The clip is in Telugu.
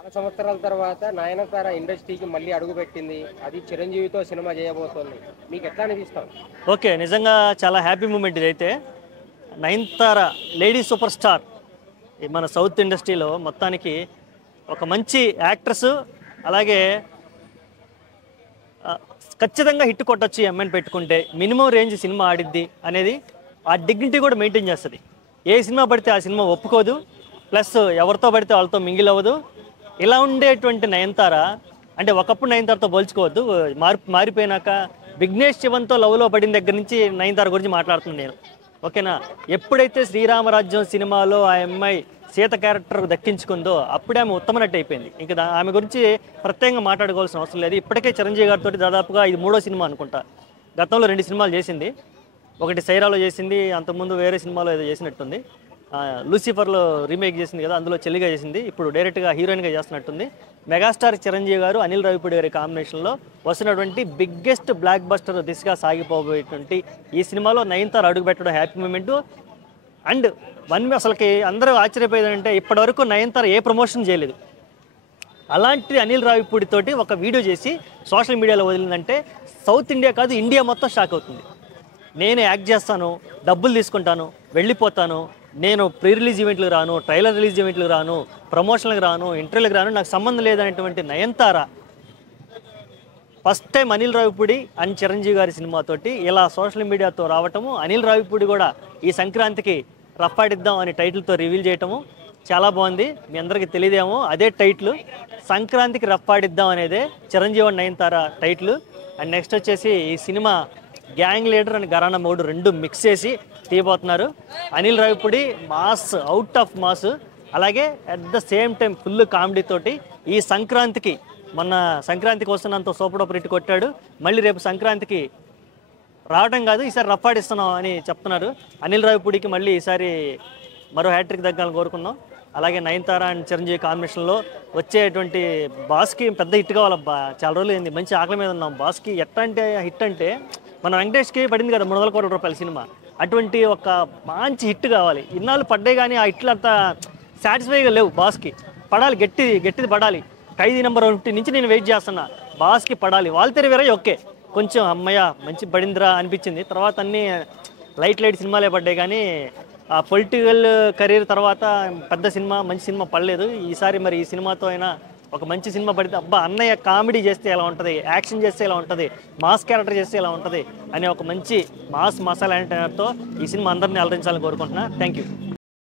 చాలా సంవత్సరాల తర్వాత నయనతార ఇండస్ట్రీకి మళ్ళీ అడుగుపెట్టింది. అది చిరంజీవితో సినిమా చేయబోతోంది. మీకు ఎట్లా అనిపిస్తుంది? ఓకే. నిజంగా చాలా హ్యాపీ మూమెంట్ ఇదైతే. నయనతార లేడీ సూపర్ స్టార్ ఈ మన సౌత్ ఇండస్ట్రీలో మొత్తానికి ఒక మంచి యాక్ట్రెస్. అలాగే ఆ, ఖచ్చితంగా హిట్ కొట్టొచ్చు ఈ అమ్మాయిని పెట్టుకుంటే. మినిమం రేంజ్ సినిమా ఆడిద్ది అనేది ఆ డిగ్నిటీ కూడా మెయింటైన్ చేస్తుంది. ఏ సినిమా పడితే ఆ సినిమా ఒప్పుకోదు, ప్లస్ ఎవరితో పడితే వాళ్ళతో మింగిల్ అవ్వదు. ఇలా ఉండేటువంటి నయనతార అంటే ఒకప్పుడు నయనతారతో పోల్చుకోవద్దు, మారిపోయినాక విఘ్నేష్ శివన్తో లవ్లో పడిన దగ్గర నుంచి నయనతార గురించి మాట్లాడుతున్నాను నేను. ఓకేనా? ఎప్పుడైతే శ్రీరామరాజ్యం సినిమాలో ఆ అమ్మాయి సీత క్యారెక్టర్ దక్కించుకుందో అప్పుడే ఆమె ఉత్తమ నటి అయిపోయింది. ఇంకా ఆమె గురించి ప్రత్యేకంగా మాట్లాడుకోవాల్సిన అవసరం లేదు. ఇప్పటికే చిరంజీవి గారితో దాదాపుగా ఇది 3వ సినిమా అనుకుంటా. గతంలో 2 సినిమాలు చేసింది. ఒకటి సైరాలో చేసింది, అంతకుముందు వేరే సినిమాలో ఏదో చేసినట్టుంది. లూసిఫర్లో రీమేక్ చేసింది కదా, అందులో చెల్లిగా చేసింది. ఇప్పుడు డైరెక్ట్గా హీరోయిన్గా చేస్తున్నట్టుంది. మెగాస్టార్ చిరంజీవి గారు అనిల్ రావిపూడి గారి కాంబినేషన్లో వస్తున్నటువంటి బిగ్గెస్ట్ బ్లాక్ బస్టర్ దిశగా సాగిపోబోయేటువంటి ఈ సినిమాలో నయనతార అడుగుపెట్టడం హ్యాపీ మూమెంటు. అండ్ అసలుకి అందరూ ఆశ్చర్యపోయేదంటే ఇప్పటివరకు నయనతార ఏ ప్రమోషన్ చేయలేదు. అలాంటి అనిల్ రావిపూడితోటి ఒక వీడియో చేసి సోషల్ మీడియాలో వదిలిందంటే సౌత్ ఇండియా కాదు ఇండియా మొత్తం షాక్ అవుతుంది. నేను యాక్ట్ చేస్తాను, డబ్బులు తీసుకుంటాను, వెళ్ళిపోతాను, నేను ప్రీ రిలీజ్ ఈవెంట్లకు రాను, ట్రైలర్ రిలీజ్ ఈవెంట్లకు రాను, ప్రమోషన్లకు రాను, ఇంటర్వ్యూలకు రాను, నాకు సంబంధం లేదనేటువంటి Nayanthara first time Anil Ravipudi and Chiranjeevi గారి సినిమాతోటి ఇలా సోషల్ మీడియాతో రావటము, అనిల్ రావిపూడి కూడా ఈ సంక్రాంతికి రఫ్ ఆడిద్దాం అనే టైటిల్తో రివీల్ చేయటము చాలా బాగుంది. మీ అందరికీ తెలియదేమో, అదే టైటిల్ సంక్రాంతికి రఫ్ ఆడిద్దాం అనేదే Chiranjeevi and Nayanthara title. And next వచ్చేసి ఈ సినిమా గ్యాంగ్ లీడర్ అండ్ ఘరానా మోడు 2 మిక్స్ చేసి తీయబోతున్నారు. Anil Ravipudi mass, out of mass, అలాగే at the same time full comedy తోటి ఈ సంక్రాంతికి, మొన్న సంక్రాంతికి వస్తున్నంత సూపర్ డూపర్ హిట్ కొట్టాడు. మళ్ళీ రేపు సంక్రాంతికి రావడం కాదు, ఈసారి రఫ్ ఆడిస్తున్నాం అని చెప్తున్నారు. అనిల్ రావిపూడికి మళ్ళీ ఈసారి మరో హ్యాట్రిక్ దగ్గాలని కోరుకుందాం. అలాగే నయనతార అండ్ చిరంజీవి కాంబినేషన్లో వచ్చేటువంటి బాస్కి పెద్ద హిట్ కావాలబ్బా. చాలా రోజులు అయింది, మంచి ఆకలి మీద ఉన్నాం. బాస్కి ఎట్లా అంటే హిట్ అంటే మన వెంకటేష్కి పడింది కదా 300 కోట్ల రూపాయల సినిమా, అటువంటి ఒక మంచి హిట్ కావాలి. ఇన్నాళ్ళు పడ్డాయి కానీ ఆ హిట్లు అంతా సాటిస్ఫైగా లేవు. బాస్కి పడాలి, గట్టిది పడాలి. ఖైదీ నెంబర్ 1 నుంచి నేను వెయిట్ చేస్తున్నా, బాస్కి పడాలి. వాల్తేరు వీరయ్య ఓకే, కొంచెం అమ్మయ్య మంచి పడిందిరా అనిపించింది. తర్వాత అన్నీ లైట్ సినిమాలే పడ్డాయి కానీ ఆ పొలిటికల్ కెరీర్ తర్వాత పెద్ద సినిమా, మంచి సినిమా పడలేదు. ఈసారి మరి ఈ సినిమాతో అయినా ఒక మంచి సినిమా పడితే అబ్బా అన్నయ్య కామెడీ చేస్తే ఎలా ఉంటుంది, యాక్షన్ చేస్తే ఎలా ఉంటుంది, మాస్ క్యారెక్టర్ చేస్తే ఎలా ఉంటుంది అనే ఒక మంచి మాస్ మసాలా ఎంటర్టైనర్తో ఈ సినిమా అందరినీ అలరించాలని కోరుకుంటున్నా. Thank you.